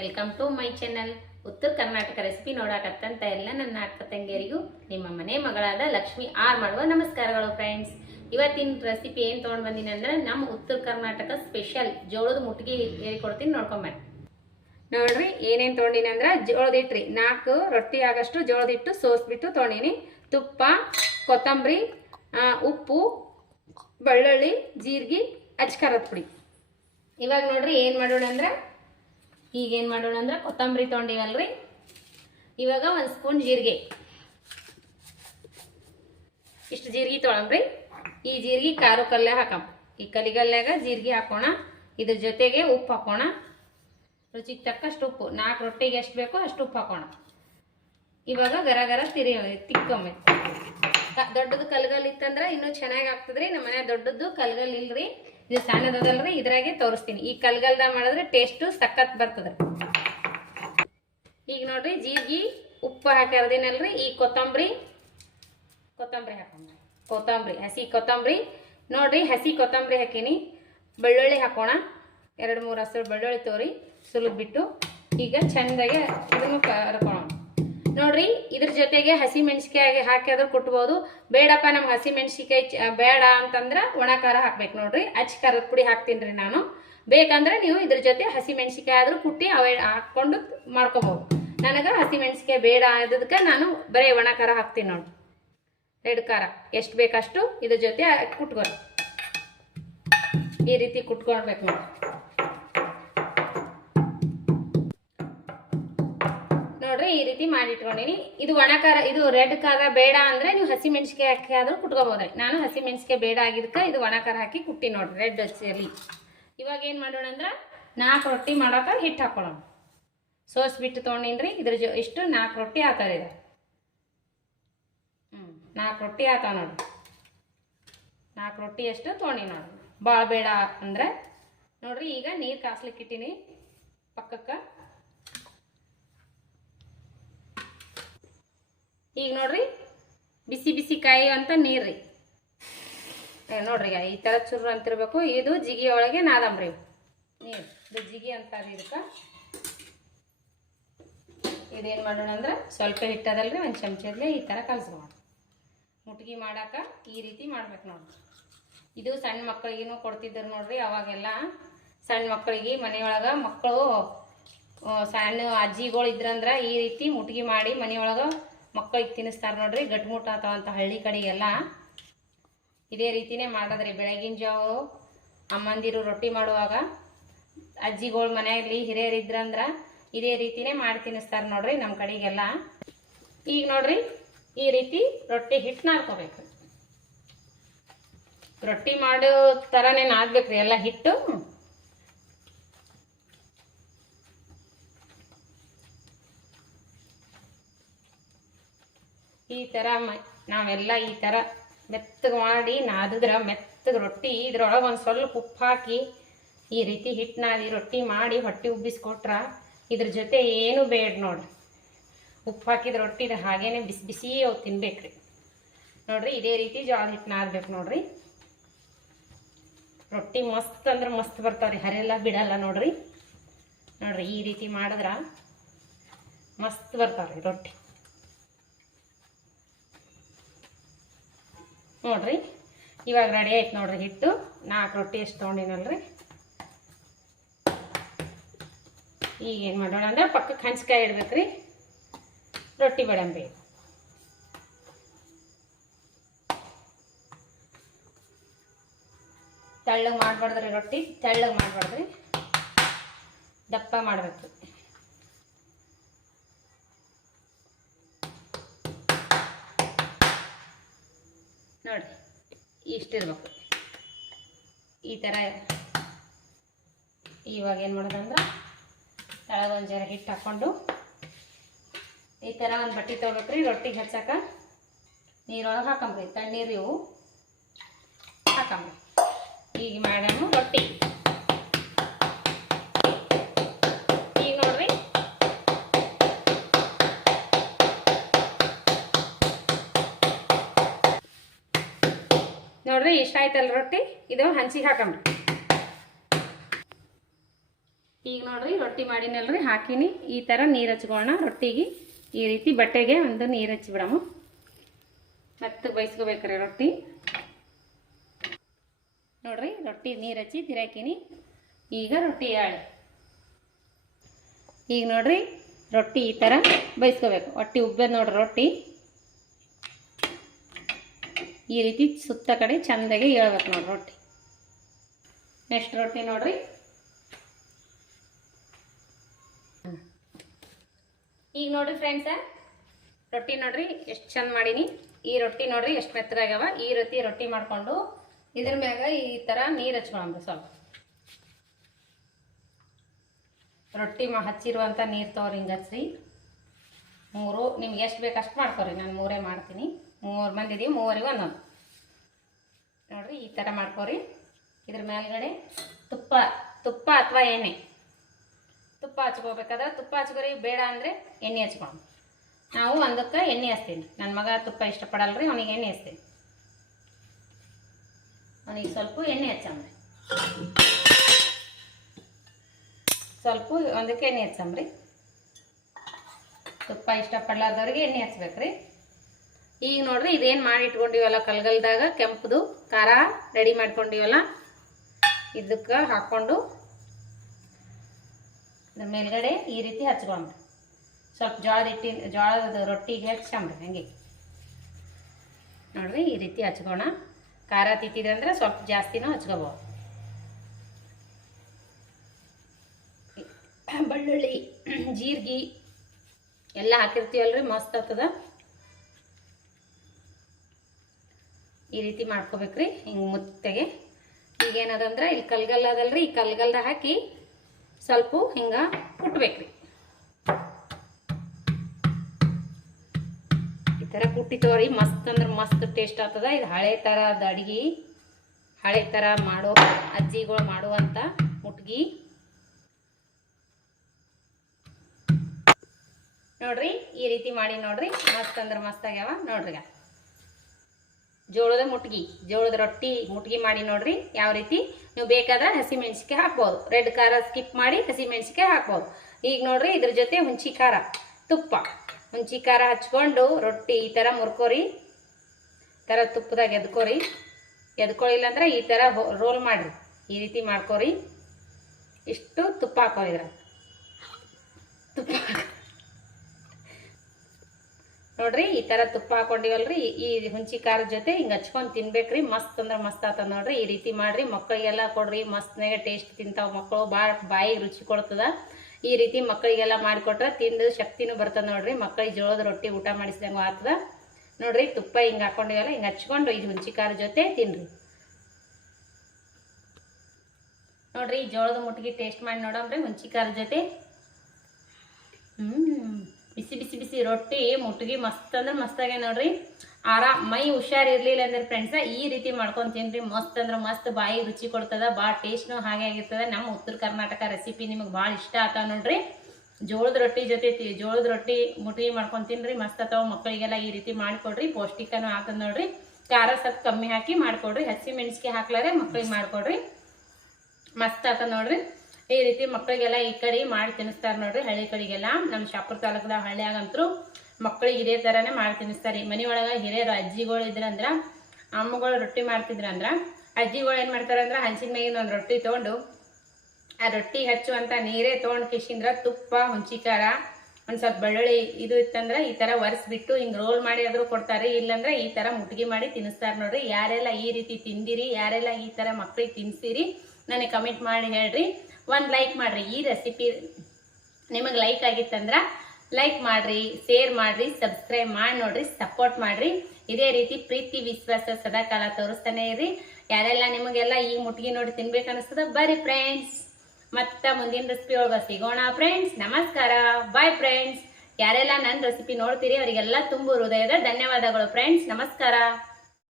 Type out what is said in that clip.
Welcome to my channel. ಉತ್ತರ Karnataka recipe ನೋಡಾಕತ್ತಂತ ಎಲ್ಲ ನನ್ನ ಅಕ್ಕ ತಂಗಿಯರಿಗೂ ನಿಮ್ಮ ಮನೆ ಮಗಳಾದ ಲಕ್ಷ್ಮಿ ಆರ್ ಮಾಡುವ ನಮಸ್ಕಾರಗಳು ಫ್ರೆಂಡ್ಸ್. ಇವತ್ತಿನ ರೆಸಿಪಿ ಏನು ತೊಗೊಂಡು ಬಂದೀನಿ ಅಂದ್ರೆ ನಮ್ಮ ಉತ್ತರ ಕರ್ನಾಟಕ ಸ್ಪೆಷಲ್ ಜೋಳದ ಮುಟ್ಟಿಗೆ ಹೇಳಿಕೊಡ್ತೀನಿ, ನೋಡ್ಕೊಂಬ ನೋಡ್ರಿ. ಏನೇನು ತೊಗೊಂಡಿನಿ ಅಂದ್ರೆ ಜೋಳದ ಹಿಟ್ರಿ 4 ರೊಟ್ಟಿ ಆಗಷ್ಟು ಜೋಳದ ಹಿಟ್ಟು ಸೋಸ್ಬಿಟ್ಟು ತೊಗೊಂಡಿನಿ. ತುಪ್ಪ, ಕೊತ್ತಂಬರಿ, ಉಪ್ಪು, ಬೆಳ್ಳುಳ್ಳಿ, ಜೀರಿಗೆ, ಅಚ್ಕಾರದ ಪುಡಿ. ಇವಾಗ ನೋಡ್ರಿ ಏನು ಮಾಡೋಣ ಅಂದ್ರೆ ಈಗೇನು ಮಾಡೋಣ ಅಂದ್ರೆ ಕೊತ್ತಂಬರಿ ತೊಗೊಂಡಿವಲ್ರಿ, ಇವಾಗ 1 ಸ್ಪೂನ್ ಜೀರಿಗೆ, ಇಷ್ಟು ಜೀರಿಗೆ ತೊಗೊಂಬ್ರಿ. ಈ ಜೀರಿಗೆ ಖಾರ ಕಲ್ಲೆ ಹಾಕಂ. ಈ ಕಲಿಗಲ್ಲಾಗ ಜೀರಿಗೆ ಹಾಕೋಣ, ಇದ್ರ ಜೊತೆಗೆ ಉಪ್ಪು ಹಾಕೋಣ, ರುಚಿಗೆ ತಕ್ಕಷ್ಟು ಉಪ್ಪು. 4 ರೊಟ್ಟಿಗೆ ಎಷ್ಟು ಬೇಕೋ ಅಷ್ಟು ಉಪ್ಪು ಹಾಕೋಣ. ಇವಾಗ ಗರ ಗರ ತಿಕ್ಕೊಮ್ಮೆ. ದೊಡ್ಡದು ಕಲ್ಗಲ್ ಇತ್ತಂದ್ರೆ ಇನ್ನೂ ಚೆನ್ನಾಗಿ ಆಗ್ತದ್ರಿ. ನಮ್ಮ ಮನೆ ದೊಡ್ಡದ್ದು ಕಲ್ಗಲ್ ಇಲ್ರಿ, ಇದು ಸಣ್ಣದಲ್ರಿ. ಇದ್ರಾಗೆ ತೋರಿಸ್ತೀನಿ. ಈ ಕಲ್ಗಲ್ದಾಗ ಮಾಡಿದ್ರೆ ಟೇಸ್ಟು ಸಖತ್ ಬರ್ತದ್ರಿ. ಈಗ ನೋಡ್ರಿ ಜೀರಿಗೆ ಉಪ್ಪು ಹಾಕಿರ್ದಿನಲ್ರಿ. ಈ ಕೊತ್ತಂಬರಿ ಹಾಕೋಣ. ಹಸಿ ಕೊತ್ತಂಬರಿ ನೋಡ್ರಿ, ಹಸಿ ಕೊತ್ತಂಬರಿ ಹಾಕೀನಿ. ಬೆಳ್ಳುಳ್ಳಿ ಹಾಕೋಣ, 2-3 ಹಸಿರು ಬೆಳ್ಳುಳ್ಳಿ ತೋರಿ ಸುಲಿದ್ಬಿಟ್ಟು ಈಗ ಚೆಂದಾಗೆ ಇದನ್ನು ಕರ್ಕೋಣ. ನೋಡ್ರಿ ಇದ್ರ ಜೊತೆಗೆ ಹಸಿ ಮೆಣಸಿಕಾಯಿ ಹಾಕಿದ್ರೆ ಕುಟ್ಬೋದು. ಬೇಡಪ್ಪ ನಮ್ಗೆ ಹಸಿ ಮೆಣಸಿಕಾಯಿ ಬೇಡ ಅಂತಂದ್ರೆ ಒಣ ಖಾರ ಹಾಕ್ಬೇಕು. ನೋಡ್ರಿ ಅಚ್ಚ ಖಾರದ ಪುಡಿ ಹಾಕ್ತೀನಿ ರೀ ನಾನು. ಬೇಕಂದ್ರೆ ನೀವು ಇದ್ರ ಜೊತೆ ಹಸಿ ಮೆಣಸಿಕಾಯಿ ಆದ್ರೂ ಕುಟ್ಟಿ ಅವೇ ಹಾಕ್ಕೊಂಡು ಮಾಡ್ಕೋಬಹುದು. ನನಗೆ ಹಸಿ ಮೆಣಸಿಕಾಯಿ ಬೇಡ ಆದದಕ್ಕೆ ನಾನು ಬರೀ ಒಣ ಖಾರ ಹಾಕ್ತೀನಿ ನೋಡ್ರಿ. ರೆಡ್ ಖಾರ ಎಷ್ಟು ಬೇಕಷ್ಟು ಇದ್ರ ಜೊತೆ ಕುಟ್ಕೊಳ್ಳಿ. ಈ ರೀತಿ ಕುಟ್ಕೊಳ್ಬೇಕು ನೋಡಿ. ನೋಡ್ರಿ ಈ ರೀತಿ ಮಾಡಿ ಇಟ್ಕೊಂಡಿನಿ. ಇದು ಒಣ ಖಾರ, ಇದು ರೆಡ್ ಖಾರ ಬೇಡ ಅಂದ್ರೆ ನೀವು ಹಸಿ ಮೆಣಸಿಕಾಯಿ ಹಾಕಿ ಆದ್ರೂ ಕುಟ್ಕೋಬಹುದ್ರಿ. ನಾನು ಹಸಿ ಮೆಣಸಿಕಾಯಿ ಬೇಡ ಆಗಿದ್ದಕ್ಕೆ ಇದು ಒಣ ಖಾರ ಹಾಕಿ ಕುಟ್ಟಿ ನೋಡ್ರಿ ರೆಡ್ ಹಸಿಯಲ್ಲಿ. ಇವಾಗ ಏನು ಮಾಡೋಣ ಅಂದ್ರೆ 4 ರೊಟ್ಟಿ ಮಾಡೋಕೆ ಹಿಟ್ಟು ಹಾಕೊಳ್ಳೋಣ. ಸೋಸ್ಬಿಟ್ಟು ತೊಗೊಂಡಿನ್ರಿ. ಇದ್ರ ಇಷ್ಟು 4 ರೊಟ್ಟಿ ಹಾಕೋರಿ. ಇದು 4 ರೊಟ್ಟಿ ಹಾಕೋ ನೋಡ್ರಿ. 4 ರೊಟ್ಟಿ ಎಷ್ಟು ತೊಗೊಂಡಿ ನೋಡ್ರಿ. ಭಾಳ ಬೇಡ ಅಂದ್ರೆ ನೋಡ್ರಿ. ಈಗ ನೀರು ಕಾಸ್ಲಿಕ್ಕೆ ಇಟ್ಟಿನಿ ಪಕ್ಕಕ್ಕೆ. ಈಗ ನೋಡ್ರಿ ಬಿಸಿ ಬಿಸಿ ಕಾಯಿ ಅಂತ ನೀರ್ರಿ. ನೋಡ್ರಿ ಈ ಥರ ಚುರು ಅಂತಿರ್ಬೇಕು. ಇದು ಜಿಗಿ ಒಳಗೆ ನಾದಂಬ್ರಿ ನೀರು. ಇದು ಜಿಗಿ ಅಂತಾರೆ ಇದಕ್ಕೆ. ಇದೇನು ಮಾಡೋಣ ಅಂದ್ರೆ ಸ್ವಲ್ಪ ಹಿಟ್ಟದಲ್ರಿ, 1 ಚಮಚದಲ್ಲೇ ಈ ಥರ ಕಲಸ್ಕೊಂಡು ಮುಟ್ಗಿ ಮಾಡಾಕ ಈ ರೀತಿ ಮಾಡ್ಬೇಕು ನೋಡ್ರಿ. ಇದು ಸಣ್ಣ ಮಕ್ಕಳಿಗೂ ಕೊಡ್ತಿದ್ರು ನೋಡ್ರಿ. ಅವಾಗೆಲ್ಲ ಸಣ್ಣ ಮಕ್ಕಳಿಗೆ ಮನೆಯೊಳಗೆ ಮಕ್ಕಳು ಸಣ್ಣ ಅಜ್ಜಿಗಳು ಇದ್ರಂದ್ರೆ ಈ ರೀತಿ ಮುಟ್ಗಿ ಮಾಡಿ ಮನೆಯೊಳಗೆ ಮಕ್ಕಳಿಗೆ ತಿನ್ನಿಸ್ತಾರೆ ನೋಡ್ರಿ. ಗಟ್ಮುಟ್ಟ ಅಂತ ಹಳ್ಳಿ ಕಡೆಗೆಲ್ಲ ಇದೇ ರೀತಿನೇ ಮಾಡೋದ್ರಿ. ಬೆಳಗಿನ ಜಾವು ಅಮ್ಮಂದಿರು ರೊಟ್ಟಿ ಮಾಡುವಾಗ ಅಜ್ಜಿಗಳು ಮನೆಯಲ್ಲಿ ಹಿರಿಯರು ಇದ್ರಂದ್ರೆ ಇದೇ ರೀತಿನೇ ಮಾಡಿ ತಿನ್ನಿಸ್ತಾರೆ ನೋಡ್ರಿ ನಮ್ಮ ಕಡೆಗೆಲ್ಲ. ಈಗ ನೋಡ್ರಿ ಈ ರೀತಿ ರೊಟ್ಟಿ ಹಿಟ್ಟು ನಾದ್ಕೋಬೇಕು. ರೊಟ್ಟಿ ಮಾಡೋ ಥರನೇ ನಾದ್ಬೇಕ್ರಿ ಎಲ್ಲ ಹಿಟ್ಟು. ಈ ಥರ ನಾವೆಲ್ಲ ಈ ಥರ ಮೆತ್ತಗೆ ಮಾಡಿ ನಾದಿದ್ರೆ ಮೆತ್ತಗೆ ರೊಟ್ಟಿ. ಇದ್ರೊಳಗೆ ಒಂದು ಸ್ವಲ್ಪ ಉಪ್ಪು ಹಾಕಿ ಈ ರೀತಿ ಹಿಟ್ಟು ನಾದಿ ರೊಟ್ಟಿ ಮಾಡಿ ಹೊಟ್ಟೆ ಉಬ್ಬಿಸ್ಕೊಟ್ರ ಇದ್ರ ಜೊತೆ ಏನು ಬೇಡ ನೋಡ್ರಿ. ಉಪ್ಪು ಹಾಕಿದ ರೊಟ್ಟಿ ಹಾಗೇನೆ ಬಿಸಿ ಬಿಸಿ ಅವು ತಿನ್ಬೇಕ್ರಿ ನೋಡ್ರಿ. ಇದೇ ರೀತಿ ಜೋಳದ ಹಿಟ್ಟು ನಾದ್ಬೇಕು ನೋಡ್ರಿ. ರೊಟ್ಟಿ ಮಸ್ತ್ ಅಂದ್ರೆ ಮಸ್ತ್ ಬರ್ತಾವ್ರಿ, ಹರಿಯೆಲ್ಲ ಬಿಡಲ್ಲ ನೋಡ್ರಿ. ನೋಡ್ರಿ ಈ ರೀತಿ ಮಾಡಿದ್ರೆ ಮಸ್ತ್ ಬರ್ತಾವ್ರಿ ರೊಟ್ಟಿ ನೋಡ್ರಿ. ಇವಾಗ ರೆಡಿ ಆಯ್ತು ನೋಡ್ರಿ ಹಿಟ್ಟು. 4 ರೊಟ್ಟಿ ಎಷ್ಟು ತೊಗೊಂಡಿನಲ್ರಿ. ಈಗೇನು ಮಾಡೋಣ ಅಂದ್ರೆ ಪಕ್ಕಕ್ಕೆ ಹಂಚ್ಕಾಯಿ ಇಡ್ಬೇಕ್ರಿ. ರೊಟ್ಟಿ ಬೇಡಂಬಿ ತೆಳ್ಳಗೆ ಮಾಡಬಾರ್ದ್ರಿ. ರೊಟ್ಟಿ ತೆಳ್ಳಗೆ ಮಾಡಬಾರ್ದ್ರಿ, ದಪ್ಪ ಮಾಡ್ಬೇಕು. ನೋಡ್ರಿ ಇಷ್ಟಿರ್ಬೇಕು ಈ ಥರ. ಇವಾಗ ಏನು ಮಾಡೋದಂದ್ರೆ ತೆಳಗೆ ಒಂದು ಜರ ಹಿಟ್ಟು ಹಾಕ್ಕೊಂಡು ಈ ಥರ ಒಂದು ಬಟ್ಟೆ ತೊಗೋಬೇಕ್ರಿ. ರೊಟ್ಟಿಗೆ ಹಚ್ಚಾಕ ನೀರೊಳಗೆ ಹಾಕಂಬ್ರಿ. ತಣ್ಣೀರು ಇವು ಹಾಕಂಬ್ರಿ. ಈಗ ಮಾಡೋಣ ರೊಟ್ಟಿ. ಈಗ ನೋಡ್ರಿ ನೋಡ್ರಿ ಇಷ್ಟ ಆಯ್ತಲ್ಲ ರೊಟ್ಟಿ. ಇದು ಹಂಚಿಗೆ ಹಾಕಂಬ್ರಿ. ಈಗ ನೋಡ್ರಿ ರೊಟ್ಟಿ ಮಾಡಿನಲ್ರಿ ಹಾಕಿನಿ. ಈ ಥರ ನೀರು ಹಚ್ಕೊಳ್ಳೋಣ ರೊಟ್ಟಿಗೆ. ಈ ರೀತಿ ಬಟ್ಟೆಗೆ ಒಂದು ನೀರು ಹಚ್ಚಿಬಿಡಮ್ಮ. ಮತ್ತೆ ಬೈಸ್ಕೋಬೇಕ್ರಿ ರೊಟ್ಟಿ. ನೋಡ್ರಿ ರೊಟ್ಟಿ ನೀರು ಹಚ್ಚಿ ತಿರಾಕಿನಿ. ಈಗ ರೊಟ್ಟಿ ಯಾಳೆ. ಈಗ ನೋಡ್ರಿ ರೊಟ್ಟಿ ಈ ಥರ ಬೈಸ್ಕೋಬೇಕು. ಹೊಟ್ಟಿ ಉಬ್ಬದ ನೋಡ್ರಿ ರೊಟ್ಟಿ ಈ ರೀತಿ ಸುತ್ತ ಕಡೆ ಚೆಂದಾಗಿ ಹೇಳ್ಬೇಕು ನೋಡ್ರಿ ರೊಟ್ಟಿ. ನೆಕ್ಸ್ಟ್ ರೊಟ್ಟಿ ನೋಡ್ರಿ. ಈಗ ನೋಡ್ರಿ ಫ್ರೆಂಡ್ಸ ರೊಟ್ಟಿ ನೋಡ್ರಿ ಎಷ್ಟು ಚಂದ ಮಾಡೀನಿ. ಈ ರೊಟ್ಟಿ ನೋಡ್ರಿ ಎಷ್ಟು ಮೆತ್ತಗಾಗ್ಯಾವ. ಈ ರೀತಿ ರೊಟ್ಟಿ ಮಾಡಿಕೊಂಡು ಇದ್ರ ಮ್ಯಾಗ ಈ ಥರ ನೀರು ಹಚ್ಕೊಳಂಬ್ರಿ. ಸ್ವಲ್ಪ ರೊಟ್ಟಿ ಹಚ್ಚಿರುವಂಥ ನೀರು ತಗೋರಿ. ಹಿಂಗೆ ಹಚ್ಚ್ರಿ. ಮೂರು ನಿಮ್ಗೆ ಎಷ್ಟು ಬೇಕು ಅಷ್ಟು ಮಾಡ್ಕೊರಿ. ನಾನು ಮೂರೇ ಮಾಡ್ತೀನಿ. 3 ಮಂದಿ ಇದೀವಿ, 3ರಿಗೆ ಒಂದೊಂದು. ನೋಡ್ರಿ ಈ ಥರ ಮಾಡ್ಕೊರಿ. ಇದ್ರ ಮೇಲ್ಗಡೆ ತುಪ್ಪ ಅಥವಾ ಎಣ್ಣೆ. ತುಪ್ಪ ಹಚ್ಕೋಬೇಕಾದ್ರೆ ತುಪ್ಪ ಹಚ್ಕೊರಿ. ಬೇಡ ಅಂದರೆ ಎಣ್ಣೆ ಹಚ್ಕೊಂಡು. ನಾವು ಒಂದಕ್ಕೆ ಎಣ್ಣೆ ಹಚ್ತೀನಿ. ನನ್ನ ಮಗ ತುಪ್ಪ ಇಷ್ಟಪಡಲ್ರಿ, ಅವನಿಗೆ ಎಣ್ಣೆ ಹಚ್ತೀನಿ. ಅವನಿಗೆ ಸ್ವಲ್ಪ ಎಣ್ಣೆ ಹಚ್ಚಂಬ್ರಿ. ಸ್ವಲ್ಪ ಒಂದಕ್ಕೆ ಎಣ್ಣೆ ಹಚ್ಚಂಬ್ರಿ. ತುಪ್ಪ ಇಷ್ಟಪಡ್ಲಾರ್ದವ್ರಿಗೆ ಎಣ್ಣೆ ಹಚ್ಬೇಕ್ರಿ. ಈಗ ನೋಡ್ರಿ ಇದೇನು ಮಾಡಿ ಇಟ್ಕೊಂಡಿವಲ್ಲ ಕಲ್ಗಲ್ದಾಗ ಕೆಂಪುದು ಖಾರ ರೆಡಿ ಮಾಡ್ಕೊಂಡಿವಲ್ಲ ಇದಕ್ಕೆ ಹಾಕ್ಕೊಂಡು ಅದ್ರ ಮೇಲ್ಗಡೆ ಈ ರೀತಿ ಹಚ್ಕೊಂಡ್ರಿ. ಸ್ವಲ್ಪ ಜೋಳದ ರೊಟ್ಟಿಗೆ ಹಚ್ಚಂಬ್ರಿ. ಹಂಗೆ ನೋಡ್ರಿ ಈ ರೀತಿ ಹಚ್ಕೋಣ. ಖಾರ ತಿಂತಿದ್ರೆ ಅಂದ್ರೆ ಸ್ವಲ್ಪ ಜಾಸ್ತಿನೂ ಹಚ್ಕೋಬೋದು. ಬೆಳ್ಳುಳ್ಳಿ ಜೀರಿಗೆ ಎಲ್ಲ ಹಾಕಿರ್ತೀವಲ್ರಿ, ಮಸ್ತ್ ಆಗ್ತದ. ಈ ರೀತಿ ಮಾಡ್ಕೋಬೇಕ್ರಿ ಹಿಂಗೆ ಮುತ್ತೆಗೆ. ಈಗೇನದಂದ್ರೆ ಇಲ್ಲಿ ಕಲ್ಗಲ್ ಅದಲ್ರಿ, ಈ ಕಲ್ಗಲ್ದ ಹಾಕಿ ಸ್ವಲ್ಪ ಹಿಂಗೆ ಕುಟ್ಬೇಕ್ರಿ. ಈ ಥರ ಕುಟ್ಟಿ ತೋರಿ ಮಸ್ತ್ ಅಂದ್ರೆ ಮಸ್ತ್ ಟೇಸ್ಟ್ ಆಗ್ತದ. ಇದು ಹಳೆ ಥರದ ಅಡ್ಗೆ, ಹಳೆ ಥರ ಮಾಡೋ ಅಜ್ಜಿಗಳು ಮಾಡುವಂಥ ಮುಟ್ಗಿ ನೋಡ್ರಿ. ಈ ರೀತಿ ಮಾಡಿ ನೋಡ್ರಿ ಮಸ್ತ್ ಅಂದ್ರೆ ಮಸ್ತ್ ಆಗ್ಯಾವ ನೋಡ್ರಿ. ಜೋಳದ ಮುಟ್ಗಿ, ಜೋಳದ ರೊಟ್ಟಿ ಮುಟ್ಗಿ ಮಾಡಿ ನೋಡ್ರಿ ಯಾವ ರೀತಿ. ನೀವು ಬೇಕಾದ್ರೆ ಹಸಿಮೆಣ್ಸಿಕಾಯಿ ಹಾಕ್ಬೋದು. ರೆಡ್ ಖಾರ ಸ್ಕಿಪ್ ಮಾಡಿ ಹಸಿಮೆಣ್ಸಿಕಾಯಿ ಹಾಕ್ಬೋದು. ಈಗ ನೋಡ್ರಿ ಇದ್ರ ಜೊತೆ ಹುಂಚಿ ಖಾರ, ತುಪ್ಪ, ಹುಂಚಿ ಖಾರ ಹಚ್ಕೊಂಡು ರೊಟ್ಟಿ ಈ ಥರ ಮುರ್ಕೋರಿ. ಈ ಥರ ತುಪ್ಪದಾಗ ಎದ್ಕೋರಿ. ಎದ್ಕೊಳ್ಳಿಲ್ಲ ಅಂದ್ರೆ ಈ ಥರ ರೋಲ್ ಮಾಡಿರಿ. ಈ ರೀತಿ ಮಾಡ್ಕೋರಿ. ಇಷ್ಟು ತುಪ್ಪ ಹಾಕೋರಿ. ಇದ್ರ ತುಪ್ಪ ನೋಡ್ರಿ ಈ ಥರ ತುಪ್ಪ ಹಾಕೊಂಡಿವಲ್ರಿ, ಈ ಹುಂಚಿ ಖಾರದ ಜೊತೆ ಹಿಂಗೆ ಹಚ್ಕೊಂಡು ತಿನ್ಬೇಕ್ರಿ. ಮಸ್ತ್ ಅಂದ್ರೆ ಮಸ್ತ್ ಆಗ್ತದ ನೋಡ್ರಿ. ಈ ರೀತಿ ಮಾಡ್ರಿ, ಮಕ್ಕಳಿಗೆಲ್ಲ ಕೊಡ್ರಿ. ಮಸ್ತ್ನಾಗ ಟೇಸ್ಟ್ ತಿಂತಾವ ಮಕ್ಕಳು. ಭಾಳ ಬಾಯಿಗೆ ರುಚಿ ಕೊಡ್ತದ. ಈ ರೀತಿ ಮಕ್ಕಳಿಗೆಲ್ಲ ಮಾಡಿಕೊಟ್ರೆ ತಿಂದು ಶಕ್ತಿನೂ ಬರ್ತದೆ ನೋಡ್ರಿ. ಮಕ್ಕಳಿಗೆ ಜೋಳದ ರೊಟ್ಟಿ ಊಟ ಮಾಡಿಸಿದಂಗೆ ಆಗ್ತದ ನೋಡ್ರಿ. ತುಪ್ಪ ಹಿಂಗೆ ಹಾಕೊಂಡಿವಲ್ಲ ಹಿಂಗೆ ಹಚ್ಕೊಂಡು ಇದು ಹುಂಚಿ ಖಾರದ ಜೊತೆ ತಿನ್ರಿ ನೋಡ್ರಿ. ಜೋಳದ ಮುಟ್ಗಿ ಟೇಸ್ಟ್ ಮಾಡಿ ನೋಡಮ್ರಿ ಹುಂಚಿ ಖಾರದ ಜೊತೆ. ಬಿಸಿ ಬಿಸಿ ಬಿಸಿ ರೊಟ್ಟಿ ಮುಟ್ಗಿ ಮಸ್ತ್ ಅಂದ್ರೆ ಮಸ್ತಾಗೆ ನೋಡ್ರಿ. ಆರಾಮ್ ಮೈ ಹುಷಾರಿರ್ಲಿಲ್ಲ ಅಂದ್ರೆ ಫ್ರೆಂಡ್ಸ ಈ ರೀತಿ ಮಾಡ್ಕೊಂಡು ತಿನ್ರಿ. ಮಸ್ತ್ ಅಂದ್ರೆ ಮಸ್ತ್ ಬಾಯಿ ರುಚಿ ಕೊಡ್ತದ. ಭಾಳ ಟೇಸ್ಟ್ನು ಹಾಗೆ ಆಗಿರ್ತದೆ. ನಮ್ಮ ಉತ್ತರ ಕರ್ನಾಟಕ ರೆಸಿಪಿ ನಿಮಗೆ ಭಾಳ ಇಷ್ಟ ಆಗ್ತಾವ ನೋಡ್ರಿ. ಜೋಳದ ರೊಟ್ಟಿ ಜೊತೆ ಜೋಳದ ರೊಟ್ಟಿ ಮುಟ್ಗಿ ಮಾಡ್ಕೊಂಡು ತಿನ್ರಿ, ಮಸ್ತ್ ಆಗ್ತಾವ. ಮಕ್ಕಳಿಗೆಲ್ಲ ಈ ರೀತಿ ಮಾಡಿಕೊಡ್ರಿ. ಪೌಷ್ಟಿಕನೂ ಆಗ್ತದೆ ನೋಡ್ರಿ. ಖಾರ ಸ್ವಲ್ಪ ಕಮ್ಮಿ ಹಾಕಿ ಮಾಡಿಕೊಡ್ರಿ. ಹಸಿ ಮೆಣಸಿಗೆ ಹಾಕ್ಲಾರೆ ಮಕ್ಕಳಿಗೆ ಮಾಡಿಕೊಡ್ರಿ. ಮಸ್ತ್ ಆಗ್ತದೆ ನೋಡ್ರಿ. ಈ ರೀತಿ ಮಕ್ಕಳಿಗೆಲ್ಲ ಈ ಕಡೆ ಮಾಡಿ ತಿನ್ನಿಸ್ತಾರೆ ನೋಡ್ರಿ. ಹಳ್ಳಿ ಕಡೆಗೆಲ್ಲ ನಮ್ಮ ಶಾಪುರ ತಾಲೂಕದ ಹಳ್ಳಿಯಾಗಂತೂ ಮಕ್ಕಳಿಗೆ ಇದೇ ಥರನೇ ಮಾಡಿ ತಿನ್ನಿಸ್ತಾರೆ. ಮನೆ ಒಳಗೆ ಹಿರಿಯರು ಅಜ್ಜಿಗಳು ಇದ್ರಂದ್ರೆ ಅಮ್ಮಗಳು ರೊಟ್ಟಿ ಮಾಡ್ತಿದ್ರಂದ್ರೆ ಅಜ್ಜಿಗಳು ಏನು ಮಾಡ್ತಾರೆ ಅಂದ್ರೆ ಹಂಚಿನ ಮೇಗಿನ ಒಂದು ರೊಟ್ಟಿ ತೊಗೊಂಡು ಆ ರೊಟ್ಟಿ ಹಚ್ಚುವಂಥ ನೀರೇ ತೊಗೊಂಡು ಕಿಶಿಂದ್ರ ತುಪ್ಪ, ಹುಂಚಿ ಖಾರ, ಒಂದು ಸ್ವಲ್ಪ ಬೆಳ್ಳುಳ್ಳಿ ಇದು ಇತ್ತಂದ್ರೆ ಈ ಥರ ಒರೆಸ್ಬಿಟ್ಟು ಹಿಂಗೆ ರೋಲ್ ಮಾಡಿ ಆದರೂ ಕೊಡ್ತಾರೆ. ಇಲ್ಲಾಂದ್ರೆ ಈ ಥರ ಮುಟ್ಗಿ ಮಾಡಿ ತಿನ್ನಿಸ್ತಾರೆ ನೋಡ್ರಿ. ಯಾರೆಲ್ಲ ಈ ರೀತಿ ತಿಂದಿರಿ, ಯಾರೆಲ್ಲ ಈ ಥರ ಮಕ್ಕಳಿಗೆ ತಿನ್ನಿಸಿರಿ ನನಗೆ ಕಮೆಂಟ್ ಮಾಡಿ ಹೇಳ್ರಿ. ಒಂದು ಲೈಕ್ ಮಾಡಿರಿ. ಈ ರೆಸಿಪಿ ನಿಮಗೆ ಲೈಕ್ ಆಗಿತ್ತಂದ್ರೆ ಲೈಕ್ ಮಾಡಿರಿ, ಶೇರ್ ಮಾಡಿರಿ, ಸಬ್ಸ್ಕ್ರೈಬ್ ಮಾಡಿ ನೋಡ್ರಿ, ಸಪೋರ್ಟ್ ಮಾಡಿರಿ. ಇದೇ ರೀತಿ ಪ್ರೀತಿ ವಿಶ್ವಾಸ ಸದಾಕಾಲ ತೋರಿಸ್ತಾನೆ ಇರಿ. ಯಾರೆಲ್ಲ ನಿಮಗೆಲ್ಲ ಈ ಮುಟ್ಗಿ ನೋಡಿ ತಿನ್ಬೇಕು ಅನಿಸ್ತದ ಬರ್ರಿ ಫ್ರೆಂಡ್ಸ್. ಮತ್ತೆ ಮುಂದಿನ ರೆಸಿಪಿ ಒಳಗೆ ಸಿಗೋಣ ಫ್ರೆಂಡ್ಸ್. ನಮಸ್ಕಾರ, ಬಾಯ್ ಫ್ರೆಂಡ್ಸ್. ಯಾರೆಲ್ಲ ನನ್ನ ರೆಸಿಪಿ ನೋಡ್ತೀರಿ ಅವರಿಗೆಲ್ಲ ತುಂಬ ಹೃದಯದ ಧನ್ಯವಾದಗಳು ಫ್ರೆಂಡ್ಸ್. ನಮಸ್ಕಾರ.